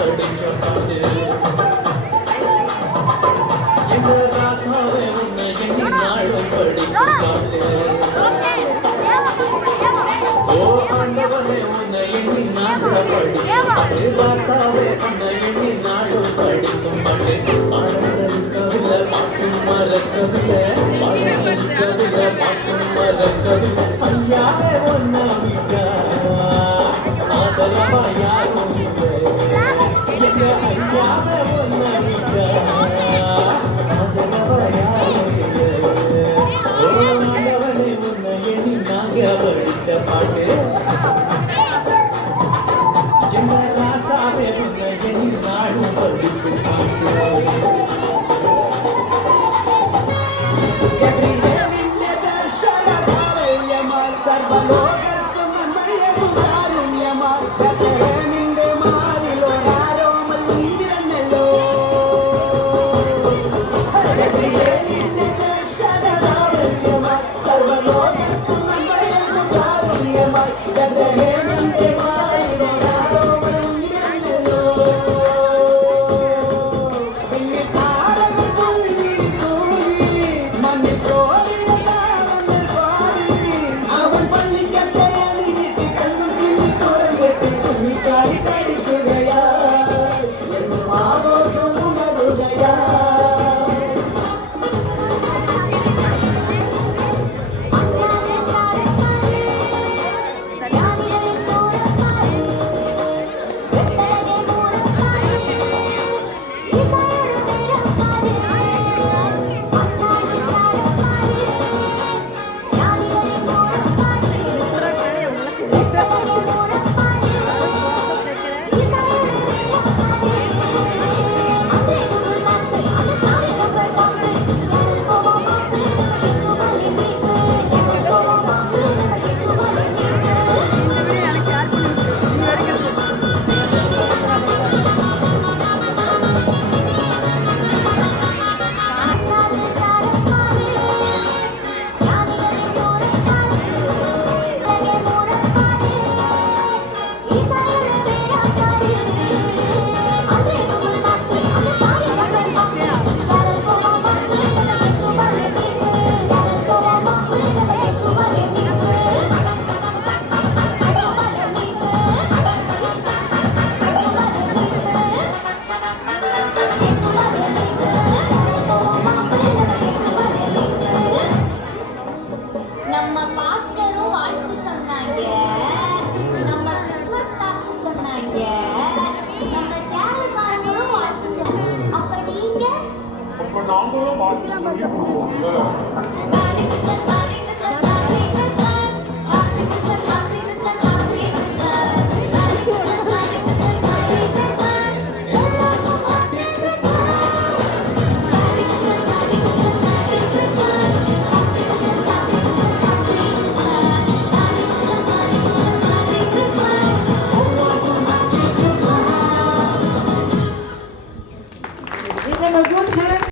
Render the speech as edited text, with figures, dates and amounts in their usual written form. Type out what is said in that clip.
படிச்ச பாட்டு எங்க ராசாவே உன்னை எண்ணி நாளும் படிக்கும் பாட்டு ஓ ஆண்டவனே உன்னை எண்ணி நாள படிக்கும் பாட்டு ராசாவே உன்னை எண்ணி நாளும் படிக்கும் பாட்டு பாடசல் கவில பாட்டும் மறக்கவில்ல பாடசல் கவில பாட்டும் மறக்கவில்ல ஐயாவே ஒன்னா விட்டா ஆதரவா யாரும் இல்லை எங்க ஐயாவே ஒன்னா விட்டா ஆதரவா யாரும் இல்லை ஓ ஆண்டவனே உன்னை எண்ணி நாங்க படிச்ச பாட்டு எங்க ராசாவே உன்னை எண்ணி நாடும் படிக்கும் பாட்டு സർവലോകത്തും നന്മയും കാരുണ്യമായി